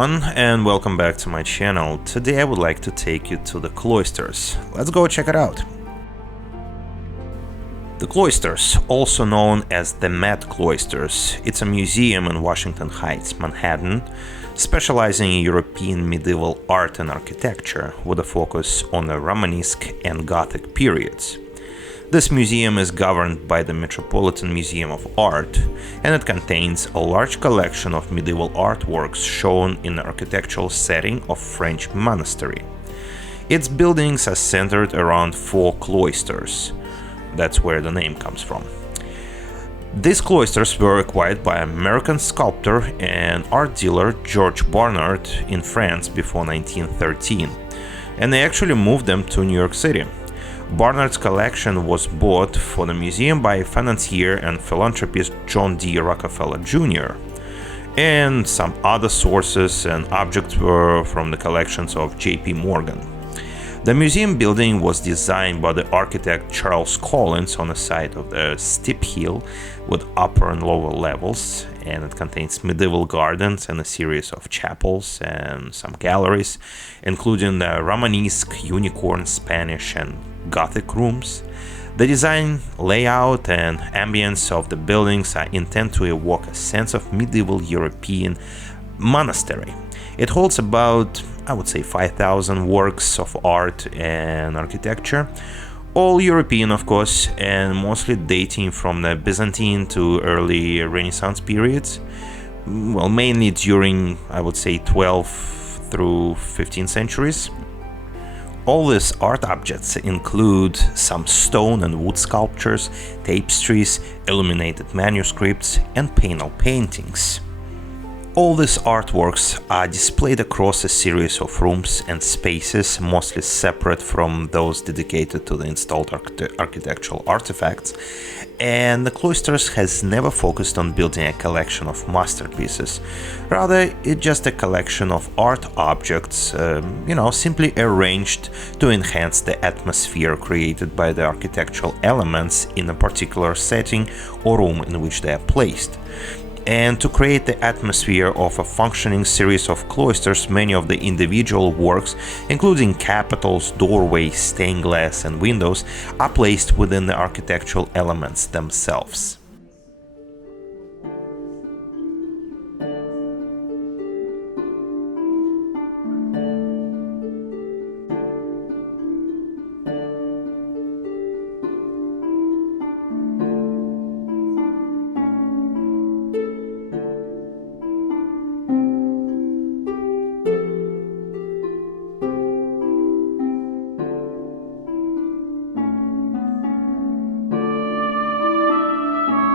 everyone, and welcome back to my channel. Today I would like to take you to the Cloisters. Let's go check it out. The Cloisters, also known as the Met Cloisters, it's a museum in Washington Heights, Manhattan, specializing in European medieval art and architecture with a focus on the Romanesque and Gothic periods. This museum is governed by the Metropolitan Museum of Art, and it contains a large collection of medieval artworks shown in the architectural setting of French monastery. Its buildings are centered around 4 cloisters. That's where the name comes from. These cloisters were acquired by American sculptor and art dealer George Barnard in France before 1913, and they actually moved them to New York City. Barnard's collection was bought for the museum by financier and philanthropist John D. Rockefeller Jr., and some other sources and objects were from the collections of J.P. Morgan. The museum building was designed by the architect Charles Collins on the side of the steep hill with upper and lower levels, and it contains medieval gardens and a series of chapels and some galleries, including the Romanesque, Unicorn, Spanish, and Gothic rooms. The design, layout, and ambience of the buildings are intended to evoke a sense of medieval European monastery. It holds about, I would say, 5,000 works of art and architecture, all European of course, and mostly dating from the Byzantine to early Renaissance periods, well, mainly during, I would say, 12th through 15th centuries. All these art objects include some stone and wood sculptures, tapestries, illuminated manuscripts, and panel paintings. All these artworks are displayed across a series of rooms and spaces, mostly separate from those dedicated to the installed architectural artifacts, and the Cloisters has never focused on building a collection of masterpieces. Rather, it's just a collection of art objects, simply arranged to enhance the atmosphere created by the architectural elements in a particular setting or room in which they are placed. And to create the atmosphere of a functioning series of cloisters, many of the individual works, including capitals, doorways, stained glass, and windows, are placed within the architectural elements themselves.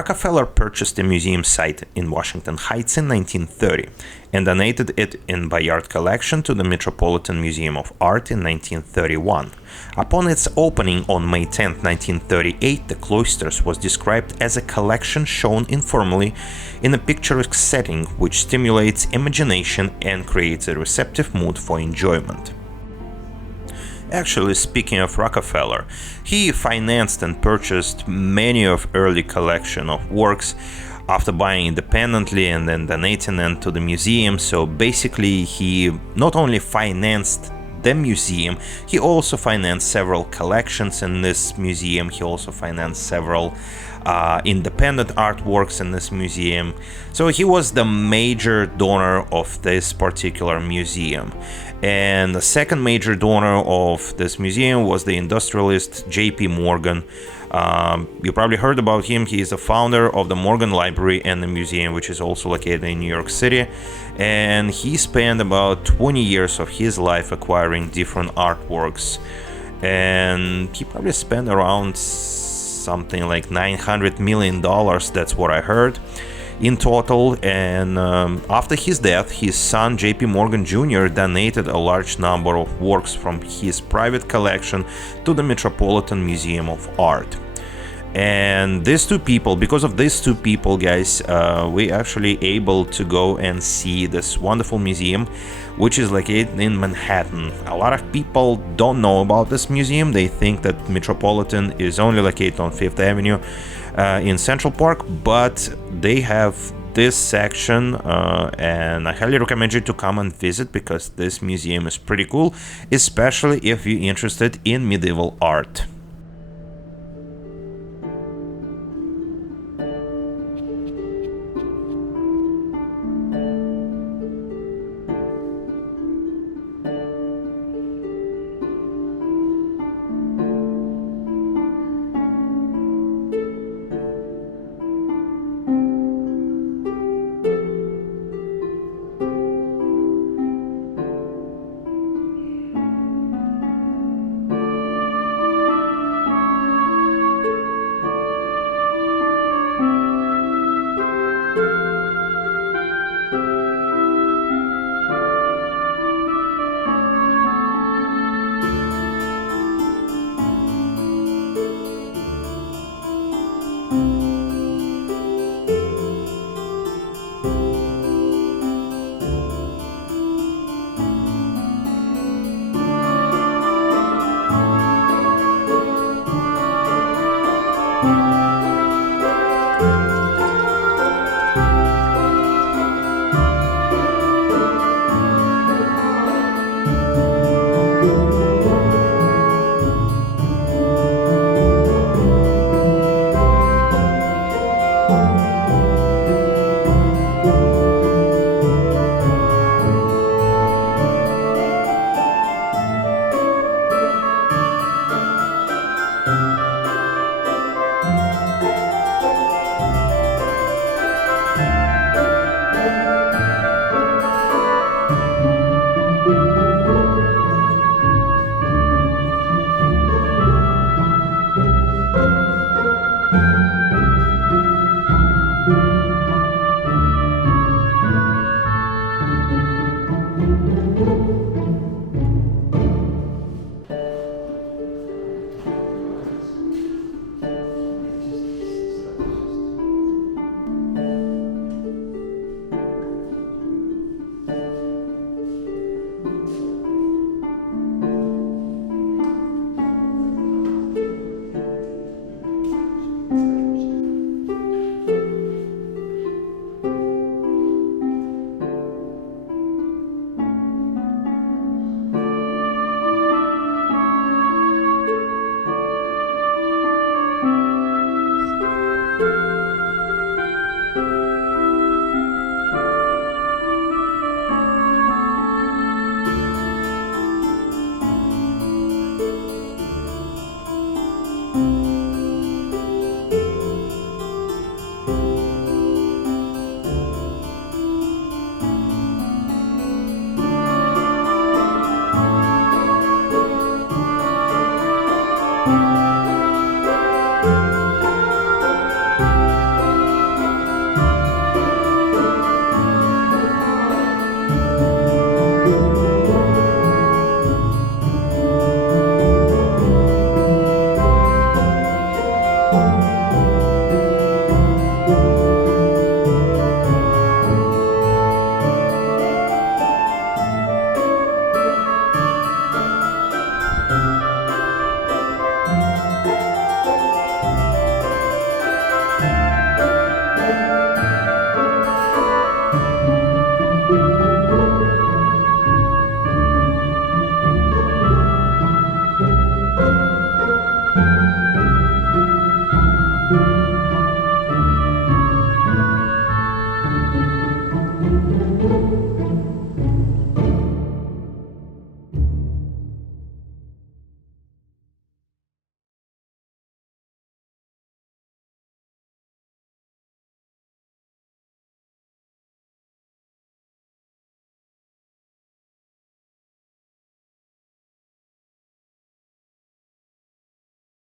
Rockefeller purchased a museum site in Washington Heights in 1930 and donated it in Bayard collection to the Metropolitan Museum of Art in 1931. Upon its opening on May 10, 1938, the Cloisters was described as a collection shown informally in a picturesque setting which stimulates imagination and creates a receptive mood for enjoyment. Actually, speaking of Rockefeller, he financed and purchased many of early collection of works after buying independently and then donating them to the museum. So basically, he not only financed the museum, he also financed several collections in this museum. He also financed several independent artworks in this museum. So he was the major donor of this particular museum. And the second major donor of this museum was the industrialist J.P. Morgan. You probably heard about him. He is the founder of the Morgan Library and the museum, which is also located in New York City. And he spent about 20 years of his life acquiring different artworks. And he probably spent around something like $900 million, that's what I heard, in total. And after his death, his son JP Morgan Jr. donated a large number of works from his private collection to the Metropolitan Museum of Art. And these two people, because of these two people, guys, we actually able to go and see this wonderful museum, which is located in Manhattan. A lot of people don't know about this museum. They think that Metropolitan is only located on Fifth Avenue in Central Park, but they have this section, and I highly recommend you to come and visit because this museum is pretty cool, especially if you're interested in medieval art.